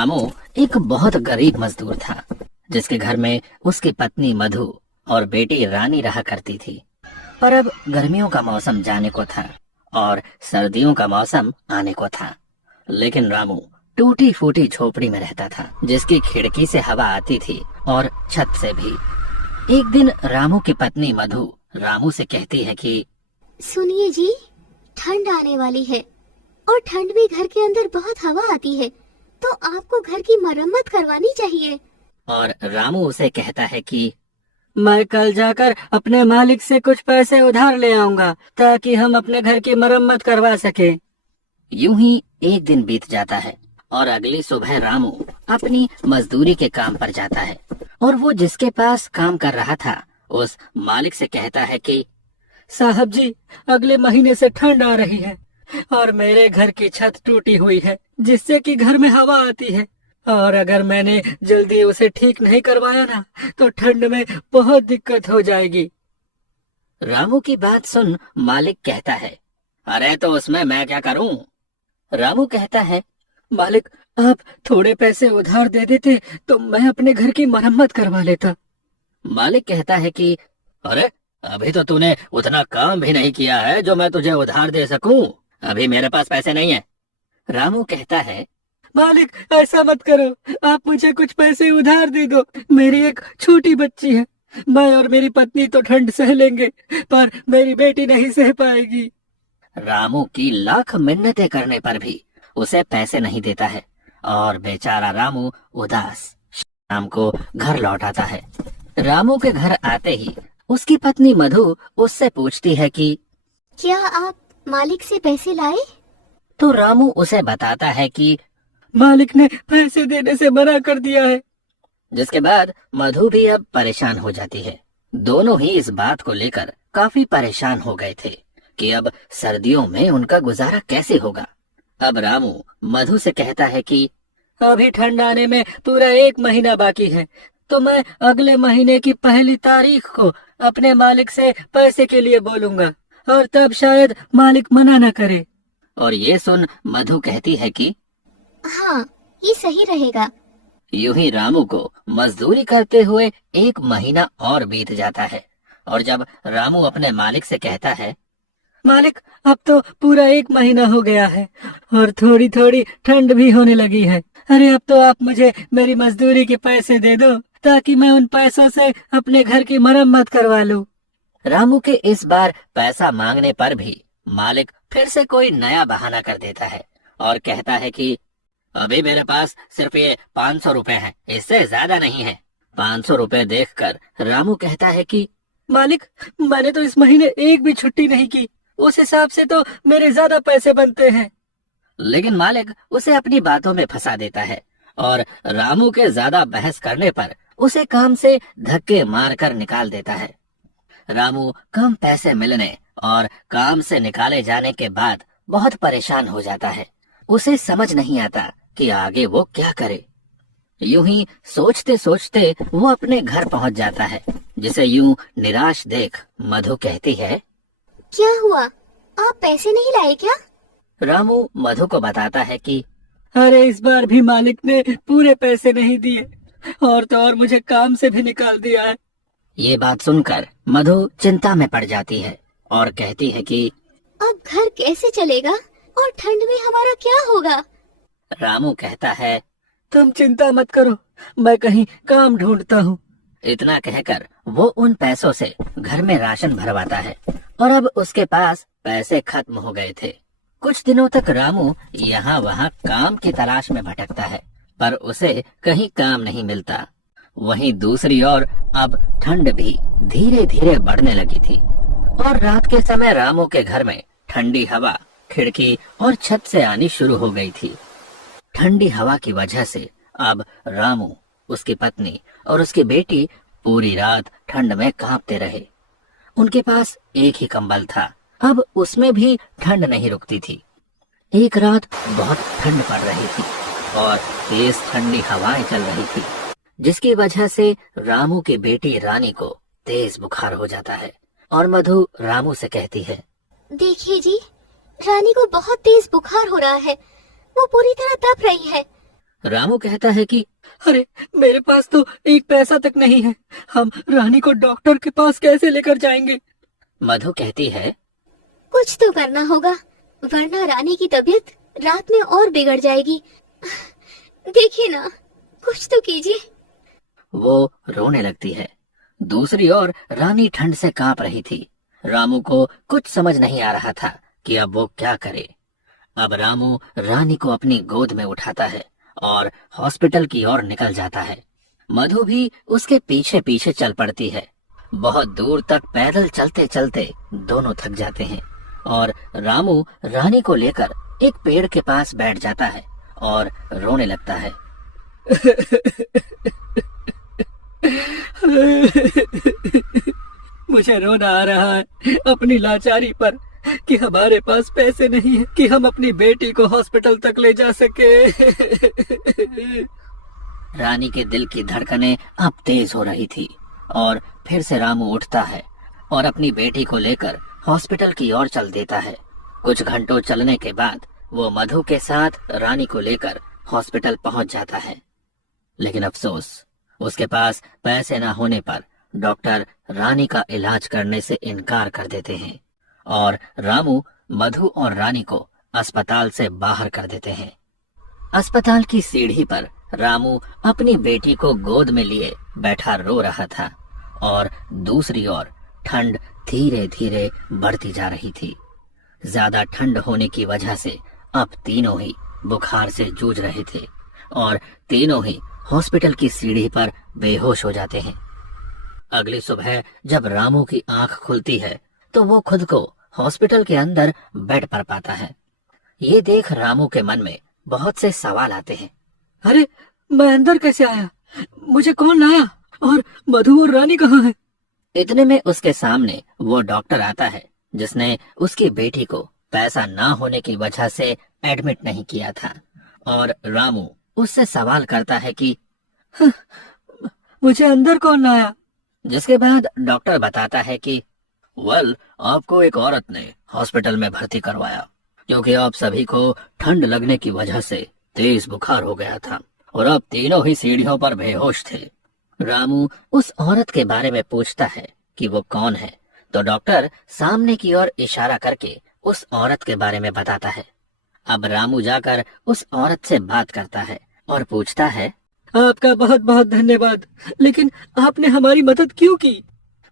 रामू एक बहुत गरीब मजदूर था, जिसके घर में उसकी पत्नी मधु और बेटी रानी रहा करती थी। पर अब गर्मियों का मौसम जाने को था और सर्दियों का मौसम आने को था, लेकिन रामू टूटी फूटी झोपड़ी में रहता था, जिसकी खिड़की से हवा आती थी और छत से भी। एक दिन रामू की पत्नी मधु रामू से कहती है कि सुनिए जी, ठंड आने वाली है और ठंड में घर के अंदर बहुत हवा आती है, तो आपको घर की मरम्मत करवानी चाहिए। और रामू उसे कहता है कि मैं कल जाकर अपने मालिक से कुछ पैसे उधार ले आऊंगा ताकि हम अपने घर की मरम्मत करवा सके। यूं ही एक दिन बीत जाता है और अगली सुबह रामू अपनी मजदूरी के काम पर जाता है और वो जिसके पास काम कर रहा था उस मालिक से कहता है कि साहब जी, अगले महीने से ठंड आ रही है और मेरे घर की छत टूटी हुई है, जिससे कि घर में हवा आती है, और अगर मैंने जल्दी उसे ठीक नहीं करवाया ना तो ठंड में बहुत दिक्कत हो जाएगी। रामू की बात सुन मालिक कहता है, अरे तो उसमें मैं क्या करूं? रामू कहता है, मालिक आप थोड़े पैसे उधार दे देते तो मैं अपने घर की मरम्मत करवा लेता। मालिक कहता है कि अरे अभी तो तूने उतना काम भी नहीं किया है जो मैं तुझे उधार दे सकूं। अभी मेरे पास पैसे नहीं है। रामू कहता है, मालिक ऐसा मत करो, आप मुझे कुछ पैसे उधार दे दो। मेरी एक छोटी बच्ची है, मैं और मेरी पत्नी तो ठंड सह लेंगे, पर मेरी बेटी नहीं सह पाएगी। रामू की लाख मिन्नतें करने पर भी उसे पैसे नहीं देता है और बेचारा रामू उदास शाम को घर लौट आता है। रामू के घर आते ही उसकी पत्नी मधु उससे पूछती है कि क्या आप मालिक से पैसे लाए? तो रामू उसे बताता है कि मालिक ने पैसे देने से मना कर दिया है। जिसके बाद मधु भी अब परेशान हो जाती है। दोनों ही इस बात को लेकर काफी परेशान हो गए थे कि अब सर्दियों में उनका गुजारा कैसे होगा। अब रामू मधु से कहता है कि अभी ठंड आने में पूरा 1 महीना बाकी है, तो मैं अगले महीने की पहली तारीख को अपने मालिक से पैसे के लिए बोलूंगा और तब शायद मालिक मना न करे। और ये सुन मधु कहती है कि हाँ, ये सही रहेगा। यूं ही रामू को मजदूरी करते हुए 1 महीना और बीत जाता है और जब रामू अपने मालिक से कहता है, मालिक अब तो पूरा 1 महीना हो गया है और थोड़ी थोड़ी ठंड भी होने लगी है, अरे अब तो आप मुझे मेरी मजदूरी के पैसे दे दो ताकि मैं उन पैसों से अपने घर की मरम्मत करवा लूं। रामू के इस बार पैसा मांगने पर भी मालिक फिर से कोई नया बहाना कर देता है और कहता है कि अभी मेरे पास सिर्फ ये 500 रुपए हैं, इससे ज्यादा नहीं है। 500 रुपए देखकर रामू कहता है कि मालिक मैंने तो इस महीने एक भी छुट्टी नहीं की, उस हिसाब से तो मेरे ज्यादा पैसे बनते हैं। लेकिन मालिक उसे अपनी बातों में फंसा देता है और रामू के ज्यादा बहस करने पर उसे काम से धक्के मारकर निकाल देता है। रामू कम पैसे मिलने और काम से निकाले जाने के बाद बहुत परेशान हो जाता है। उसे समझ नहीं आता कि आगे वो क्या करे। यूं ही सोचते सोचते वो अपने घर पहुंच जाता है, जिसे यूं निराश देख मधु कहती है, क्या हुआ, आप पैसे नहीं लाए क्या? रामू मधु को बताता है कि अरे इस बार भी मालिक ने पूरे पैसे नहीं दिए और तो और मुझे काम से भी निकाल दिया है। ये बात सुनकर मधु चिंता में पड़ जाती है और कहती है कि अब घर कैसे चलेगा और ठंड में हमारा क्या होगा? रामू कहता है, तुम चिंता मत करो, मैं कहीं काम ढूंढता हूँ। इतना कहकर वो उन पैसों से घर में राशन भरवाता है और अब उसके पास पैसे खत्म हो गए थे। कुछ दिनों तक रामू यहाँ वहाँ काम की तलाश में भटकता है, पर उसे कहीं काम नहीं मिलता। वहीं दूसरी ओर अब ठंड भी धीरे धीरे बढ़ने लगी थी और रात के समय रामू के घर में ठंडी हवा खिड़की और छत से आनी शुरू हो गई थी। ठंडी हवा की वजह से अब रामू, उसकी पत्नी और उसकी बेटी पूरी रात ठंड में कांपते रहे। उनके पास एक ही कंबल था, अब उसमें भी ठंड नहीं रुकती थी। एक रात बहुत ठंड पड़ रही थी और तेज ठंडी हवाएं चल रही थी, जिसकी वजह से रामू की बेटी रानी को तेज बुखार हो जाता है और मधु रामू से कहती है, देखिए जी, रानी को बहुत तेज बुखार हो रहा है, वो पूरी तरह तप रही है। रामू कहता है कि अरे मेरे पास तो एक पैसा तक नहीं है, हम रानी को डॉक्टर के पास कैसे लेकर जाएंगे। मधु कहती है कुछ तो करना होगा, वरना रानी की तबीयत रात में और बिगड़ जाएगी। देखिए ना, कुछ तो कीजिए। वो रोने लगती है। दूसरी ओर रानी ठंड से कांप रही थी। रामू को कुछ समझ नहीं आ रहा था कि अब वो क्या करे। अब रामू रानी को अपनी गोद में उठाता है और हॉस्पिटल की ओर निकल जाता है। मधु भी उसके पीछे पीछे चल पड़ती है। बहुत दूर तक पैदल चलते चलते दोनों थक जाते हैं और रामू रानी को लेकर एक पेड़ के पास बैठ जाता है और रोने लगता है। मुझे रोना आ रहा है अपनी लाचारी पर कि हमारे पास पैसे नहीं है कि हम अपनी बेटी को हॉस्पिटल तक ले जा सके। रानी के दिल की धड़कनें अब तेज हो रही थी और फिर से रामू उठता है और अपनी बेटी को लेकर हॉस्पिटल की ओर चल देता है। कुछ घंटों चलने के बाद वो मधु के साथ रानी को लेकर हॉस्पिटल पहुंच जाता है। लेकिन अफसोस, उसके पास पैसे न होने पर डॉक्टर रानी का इलाज करने से इनकार कर देते हैं और रामू मधु और रानी को अस्पताल से बाहर कर देते हैं। अस्पताल की सीढ़ी पर रामू अपनी बेटी को गोद में लिए बैठा रो रहा था और दूसरी ओर ठंड धीरे धीरे बढ़ती जा रही थी। ज्यादा ठंड होने की वजह से अब तीनों ही बुखार से जूझ रहे थे और तीनों ही हॉस्पिटल की सीढ़ी पर बेहोश हो जाते हैं। अगली सुबह जब रामू की आंख खुलती है तो वो खुद को हॉस्पिटल के अंदर बेड पर पाता है। ये देख रामू के मन में बहुत से सवाल आते हैं। अरे मैं अंदर कैसे आया? मुझे कौन लाया? और मधु और रानी कहाँ हैं? इतने में उसके सामने वो डॉक्टर आता है जिसने उसकी बेटी को पैसा ना होने की वजह से एडमिट नहीं किया था और रामू उससे सवाल करता है कि मुझे अंदर कौन लाया? जिसके बाद डॉक्टर बताता है कि आपको एक औरत ने हॉस्पिटल में भर्ती करवाया क्योंकि आप सभी को ठंड लगने की वजह से तेज बुखार हो गया था और आप तीनों ही सीढ़ियों पर बेहोश थे। रामू उस औरत के बारे में पूछता है कि वो कौन है तो डॉक्टर सामने की ओर इशारा करके उस औरत के बारे में बताता है। अब रामू जाकर उस औरत से बात करता है और पूछता है, आपका बहुत बहुत धन्यवाद, लेकिन आपने हमारी मदद क्यों की?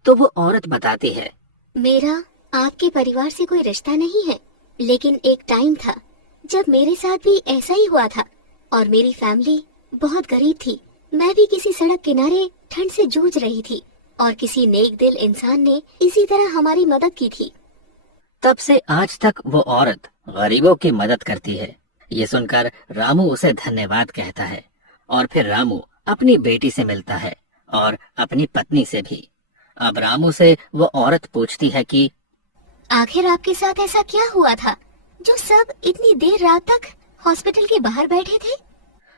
तो वो औरत बताती है, मेरा आपके परिवार से कोई रिश्ता नहीं है, लेकिन एक टाइम था जब मेरे साथ भी ऐसा ही हुआ था और मेरी फैमिली बहुत गरीब थी। मैं भी किसी सड़क किनारे ठंड से जूझ रही थी और किसी नेक दिल इंसान ने इसी तरह हमारी मदद की थी। तब से आज तक वो औरत गरीबों की मदद करती है। ये सुनकर रामू उसे धन्यवाद कहता है और फिर रामू अपनी बेटी से मिलता है और अपनी पत्नी से भी। अब रामू से वो औरत पूछती है कि आखिर आपके साथ ऐसा क्या हुआ था जो सब इतनी देर रात तक हॉस्पिटल के बाहर बैठे थे?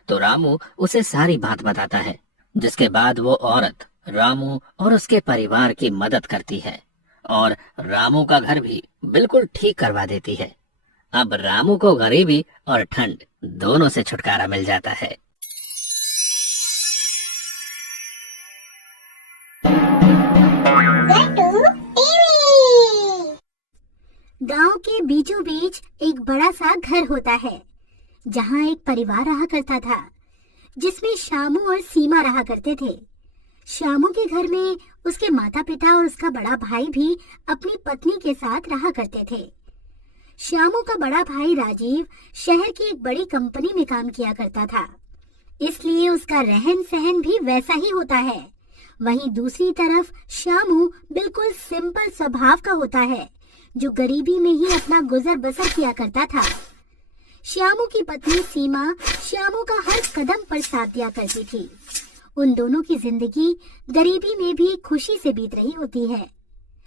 तो रामू उसे सारी बात बताता है, जिसके बाद वो औरत रामू और उसके परिवार की मदद करती है और रामू का घर भी बिल्कुल ठीक करवा देती है। अब रामू को गरीबी और ठंड दोनों से छुटकारा मिल जाता है। गांव के बीचों बीच एक बड़ा सा घर होता है जहां एक परिवार रहा करता था जिसमें शामू और सीमा रहा करते थे। शामू के घर में उसके माता पिता और उसका बड़ा भाई भी अपनी पत्नी के साथ रहा करते थे। शामू का बड़ा भाई राजीव शहर की एक बड़ी कंपनी में काम किया करता था, इसलिए उसका रहन सहन भी वैसा ही होता है। वहीं दूसरी तरफ शामू बिल्कुल सिंपल स्वभाव का होता है जो गरीबी में ही अपना गुजर बसर किया करता था। श्यामू की पत्नी सीमा श्यामू का हर कदम पर साथ दिया करती थी। उन दोनों की जिंदगी गरीबी में भी खुशी से बीत रही होती है।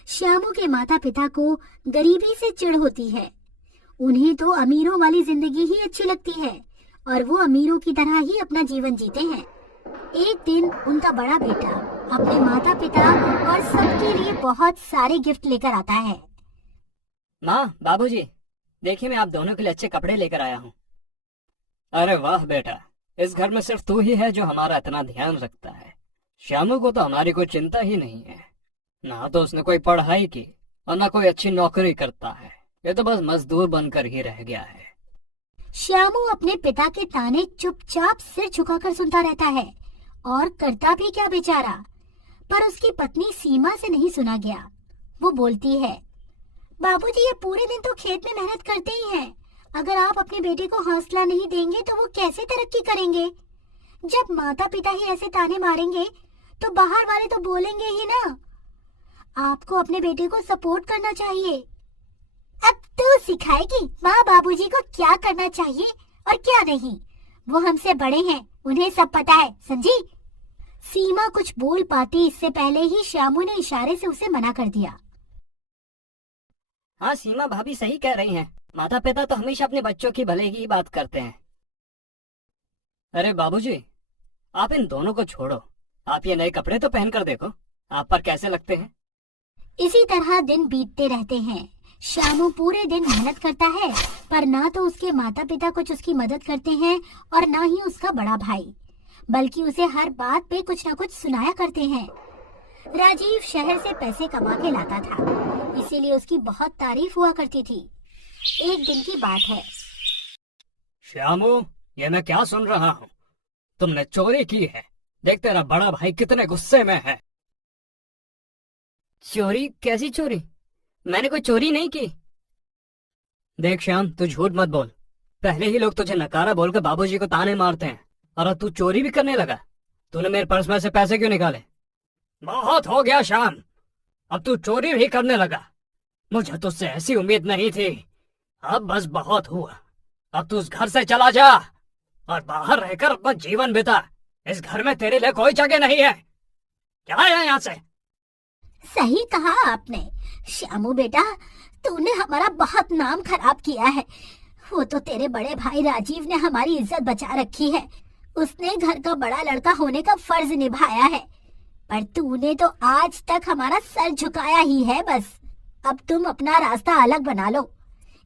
श्यामू के माता पिता को गरीबी से चिढ़ होती है। उन्हें तो अमीरों वाली जिंदगी ही अच्छी लगती है और वो अमीरों की तरह ही अपना जीवन जीते हैं। एक दिन उनका बड़ा बेटा अपने माता पिता और सबके लिए बहुत सारे गिफ्ट लेकर आता है। माँ, बाबूजी, देखिए मैं आप दोनों के लिए अच्छे कपड़े लेकर आया हूँ। अरे वाह बेटा, इस घर में सिर्फ तू ही है जो हमारा इतना ध्यान रखता है। श्यामू को तो हमारी कोई चिंता ही नहीं है। ना तो उसने कोई पढ़ाई की और ना कोई अच्छी नौकरी करता है। ये तो बस मजदूर बनकर ही रह गया है। श्यामू अपने पिता के ताने चुपचाप सिर झुकाकर सुनता रहता है और करता भी क्या बेचारा। पर उसकी पत्नी सीमा से नहीं सुना गया। वो बोलती है, बाबूजी ये पूरे दिन तो खेत में मेहनत करते ही हैं। अगर आप अपने बेटे को हौसला नहीं देंगे तो वो कैसे तरक्की करेंगे। जब माता पिता ही ऐसे ताने मारेंगे तो बाहर वाले तो बोलेंगे ही ना। आपको अपने बेटे को सपोर्ट करना चाहिए। अब तू सिखाएगी माँ बाबूजी को क्या करना चाहिए और क्या नहीं। वो हमसे बड़े हैं, उन्हें सब पता है, समझी। सीमा कुछ बोल पाती इससे पहले ही श्यामू ने इशारे से उसे मना कर दिया। हाँ, सीमा भाभी सही कह रही हैं। माता पिता तो हमेशा अपने बच्चों की भले की बात करते हैं। अरे बाबूजी, आप इन दोनों को छोड़ो। आप ये नए कपड़े तो पहन कर देखो, आप पर कैसे लगते हैं। इसी तरह दिन बीतते रहते हैं। श्यामू पूरे दिन मेहनत करता है, पर ना तो उसके माता पिता कुछ उसकी मदद करते हैं और ना ही उसका बड़ा भाई, बल्कि उसे हर बात पे कुछ ना कुछ सुनाया करते हैं। राजीव शहर से पैसे कमा के लाता था, इसीलिए उसकी बहुत तारीफ हुआ करती थी। एक दिन की बात है। श्यामू, ये मैं क्या सुन रहा हूँ? तुमने चोरी की है। देख तेरा बड़ा भाई कितने गुस्से में है। चोरी? कैसी चोरी? मैंने कोई चोरी नहीं की। देख श्याम, तू झूठ मत बोल। पहले ही लोग तुझे नकारा बोलकर बाबूजी को ताने मारते हैं और अब तू चोरी भी करने लगा। तूने मेरे पर्स में से पैसे क्यों निकाले? बहुत हो गया श्याम, अब तू चोरी भी करने लगा। मुझे तुझसे ऐसी उम्मीद नहीं थी। अब बस बहुत हुआ। अब तू उस घर से चला जा और बाहर रहकर अपना जीवन बिता। इस घर में तेरे लिए कोई जगह नहीं है। क्या है यहाँ से? सही कहा आपने श्यामू बेटा, तूने हमारा बहुत नाम खराब किया है। वो तो तेरे बड़े भाई राजीव ने हमारी इज्जत बचा रखी है। उसने घर का बड़ा लड़का होने का फर्ज निभाया है, पर तूने तो आज तक हमारा सर झुकाया ही है। बस अब तुम अपना रास्ता अलग बना लो।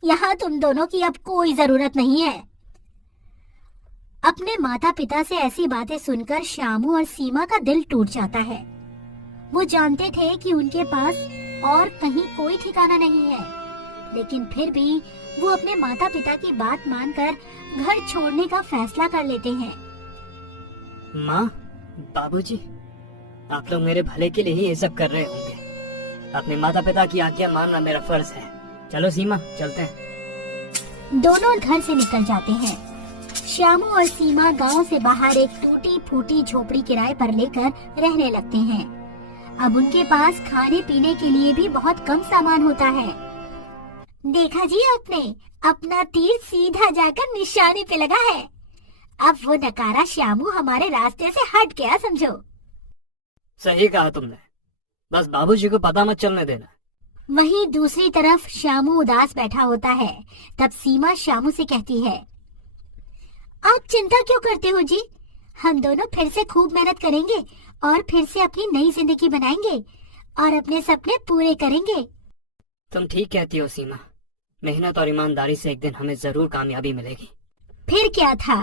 यहाँ तुम दोनों की अब कोई जरूरत नहीं है। अपने माता पिता से ऐसी बातें सुनकर श्यामू और सीमा का दिल टूट जाता है। वो जानते थे कि उनके पास और कहीं कोई ठिकाना नहीं है, लेकिन फिर भी वो अपने माता पिता की बात मानकर घर छोड़ने का फैसला कर लेते हैं। माँ, बाबूजी, आप लोग मेरे भले के लिए ही ये सब कर रहे होंगे। अपने माता पिता की आज्ञा मानना मेरा फर्ज है। चलो सीमा, चलते हैं। दोनों घर से निकल जाते हैं। श्यामू और सीमा गांव से बाहर एक टूटी फूटी झोपड़ी किराए पर लेकर रहने लगते हैं। अब उनके पास खाने पीने के लिए भी बहुत कम सामान होता है। देखा जी आपने, अपना तीर सीधा जाकर निशाने पे लगा है। अब वो नकारा श्यामू हमारे रास्ते से हट गया, समझो। सही कहा तुमने, बस बाबूजी को पता मत चलने देना। वहीं दूसरी तरफ श्यामू उदास बैठा होता है। तब सीमा श्यामू से कहती है, आप चिंता क्यों करते हो जी? हम दोनों फिर से खूब मेहनत करेंगे और फिर से अपनी नई जिंदगी बनाएंगे और अपने सपने पूरे करेंगे। तुम ठीक कहती हो सीमा। मेहनत और ईमानदारी से एक दिन हमें जरूर कामयाबी मिलेगी। फिर क्या था,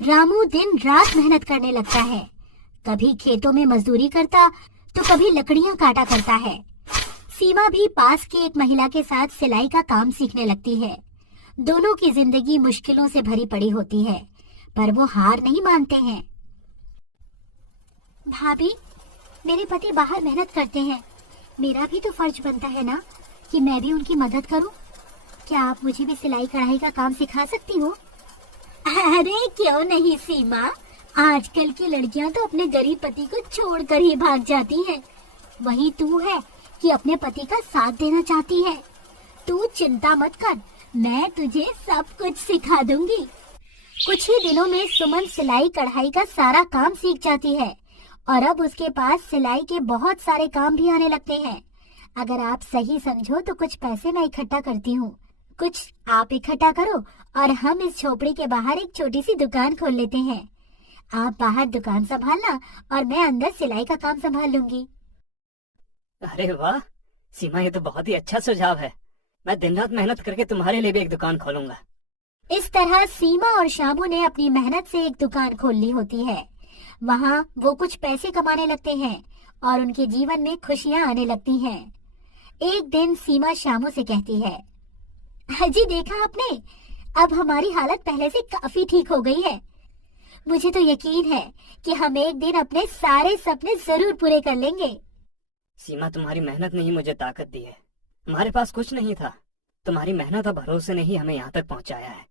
रामू दिन रात मेहनत करने लगता है। कभी खेतों में मजदूरी करता तो कभी लकड़ियां काटा करता है। सीमा भी पास की एक महिला के साथ सिलाई का काम सीखने लगती है। दोनों की जिंदगी मुश्किलों से भरी पड़ी होती है, पर वो हार नहीं मानते हैं। भाभी, मेरे पति बाहर मेहनत करते हैं, मेरा भी तो फर्ज बनता है ना कि मैं भी उनकी मदद करूं। क्या आप मुझे भी सिलाई कढ़ाई का काम सिखा सकती हो? अरे क्यों नहीं सीमा, आजकल की लड़कियां तो अपने गरीब पति को छोड़कर ही भाग जाती हैं। वही तू है कि अपने पति का साथ देना चाहती है। तू चिंता मत कर, मैं तुझे सब कुछ सिखा दूंगी। कुछ ही दिनों में सुमन सिलाई कढ़ाई का सारा काम सीख जाती है और अब उसके पास सिलाई के बहुत सारे काम भी आने लगते हैं। अगर आप सही समझो तो कुछ पैसे मैं इकट्ठा करती हूँ, कुछ आप इकट्ठा करो और हम इस झोपड़ी के बाहर एक छोटी सी दुकान खोल लेते हैं। आप बाहर दुकान संभालना और मैं अंदर सिलाई का काम संभाल लूंगी। अरे वाह सीमा, ये तो बहुत ही अच्छा सुझाव है। मैं दिन रात मेहनत करके तुम्हारे लिए भी एक दुकान खोलूंगा। इस तरह सीमा और शामू ने अपनी मेहनत से एक दुकान खोल ली होती है। वहाँ वो कुछ पैसे कमाने लगते हैं और उनके जीवन में खुशियाँ आने लगती हैं। एक दिन सीमा शामू से कहती है, जी देखा आपने, अब हमारी हालत पहले से काफी ठीक हो गई है। मुझे तो यकीन है कि हम एक दिन अपने सारे सपने जरूर पूरे कर लेंगे। सीमा, तुम्हारी मेहनत ने ही मुझे ताकत दी है। हमारे पास कुछ नहीं था, तुम्हारी मेहनत और भरोसे ने ही हमें यहाँ तक पहुँचाया है।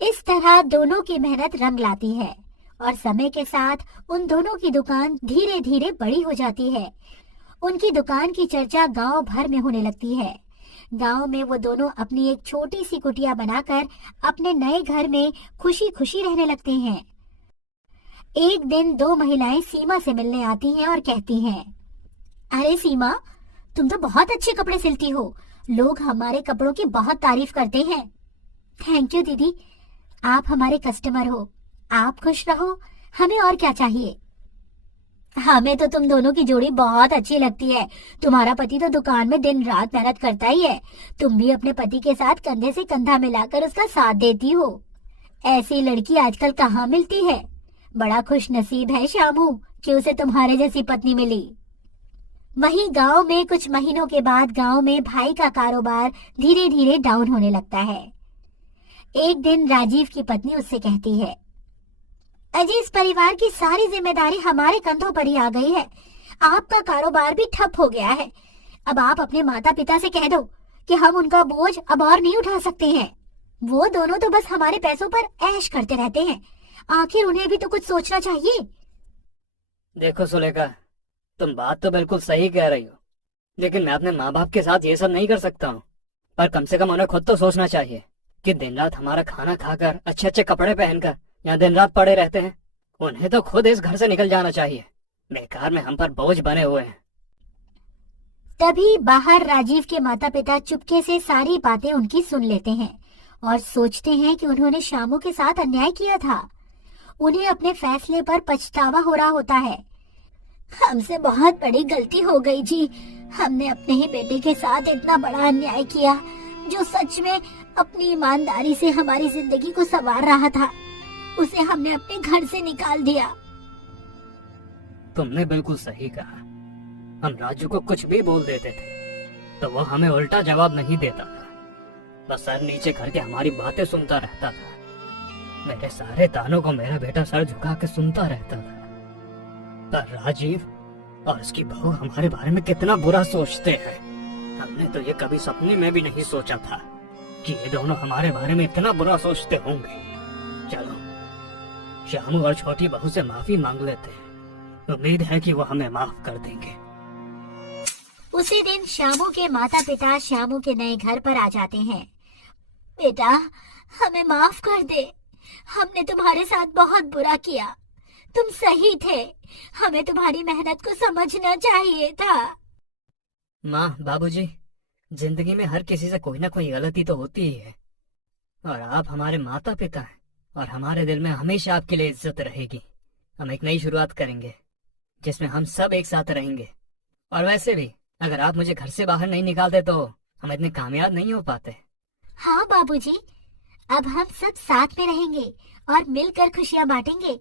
इस तरह दोनों की मेहनत रंग लाती है और समय के साथ उन दोनों की दुकान धीरे धीरे बड़ी हो जाती है। उनकी दुकान की चर्चा गांव भर में होने लगती है। गांव में वो दोनों अपनी एक छोटी सी कुटिया बनाकर अपने नए घर में खुशी खुशी रहने लगते हैं। एक दिन दो महिलाएं सीमा से मिलने आती हैं और कहती हैं, अरे सीमा, तुम तो बहुत अच्छे कपड़े सिलती हो। लोग हमारे कपड़ों की बहुत तारीफ करते हैं। थैंक यू दीदी, आप हमारे कस्टमर हो। आप खुश रहो, हमें और क्या चाहिए। हमें तो तुम दोनों की जोड़ी बहुत अच्छी लगती है। तुम्हारा पति तो दुकान में दिन रात मेहनत करता ही है। तुम भी अपने पति के साथ कंधे से कंधा मिलाकर उसका साथ देती हो। ऐसी लड़की आजकल कहाँ मिलती है। बड़ा खुश नसीब है शामू कि उसे तुम्हारे जैसी पत्नी मिली। वहीं गांव में कुछ महीनों के बाद गांव में भाई का कारोबार धीरे धीरे डाउन होने लगता है। एक दिन राजीव की पत्नी उससे कहती है, अजी इस परिवार की सारी जिम्मेदारी हमारे कंधों पर ही आ गई है। आपका कारोबार भी ठप हो गया है। अब आप अपने माता पिता से कह दो कि हम उनका बोझ अब और नहीं उठा सकते हैं। वो दोनों तो बस हमारे पैसों पर ऐश करते रहते हैं। आखिर उन्हें भी तो कुछ सोचना चाहिए। देखो सुलेखा, तुम बात तो बिल्कुल सही कह रही हो, लेकिन मैं अपने माँ बाप के साथ ये सब नहीं कर सकता हूँ। पर कम से कम उन्हें खुद तो सोचना चाहिए कि दिन रात हमारा खाना खाकर अच्छे अच्छे कपड़े पहनकर यहाँ दिन रात पड़े रहते हैं। उन्हें तो खुद इस घर से निकल जाना चाहिए। बेकार में हम पर बोझ बने हुए हैं। तभी बाहर राजीव के माता पिता चुपके से सारी बातें उनकी सुन लेते हैं और सोचते हैं कि उन्होंने शामू के साथ अन्याय किया था। उन्हें अपने फैसले पर पछतावा हो रहा होता है। हमसे बहुत बड़ी गलती हो गई जी। हमने अपने ही बेटे के साथ इतना बड़ा अन्याय किया, जो सच में अपनी ईमानदारी से हमारी जिंदगी को संवार रहा था। उसे हमने अपने घर से निकाल दिया। तुमने बिल्कुल सही कहा। हम राजू को कुछ भी बोल देते थे तो वो हमें उल्टा जवाब नहीं देता था, बस सर नीचे करके हमारी बातें सुनता रहता था। मेरे सारे तानों को मेरा बेटा सर झुका के सुनता रहता था। पर राजीव और उसकी बहू हमारे बारे में कितना बुरा सोचते हैं। हमने तो ये कभी सपने में भी नहीं सोचा था कि ये दोनों हमारे बारे में इतना बुरा सोचते होंगे। चलो शामू और छोटी बहू से माफी मांग लेते हैं। उम्मीद है कि वो हमें माफ कर देंगे। उसी दिन शामू के माता पिता शामू के नए घर पर आ जाते हैं। बेटा, हमें माफ कर दे। हमने तुम्हारे साथ बहुत बुरा किया। तुम सही थे। हमें तुम्हारी मेहनत को समझना चाहिए था। माँ, बाबूजी, जिंदगी में हर किसी से कोई ना कोई गलती तो होती ही है, और आप हमारे माता पिता हैं और हमारे दिल में हमेशा आपके लिए इज्जत रहेगी। हम एक नई शुरुआत करेंगे जिसमें हम सब एक साथ रहेंगे। और वैसे भी अगर आप मुझे घर से बाहर नहीं निकालते तो हम इतने कामयाब नहीं हो पाते। हाँ बाबूजी, अब हम सब साथ में रहेंगे और मिलकर खुशियाँ बांटेंगे।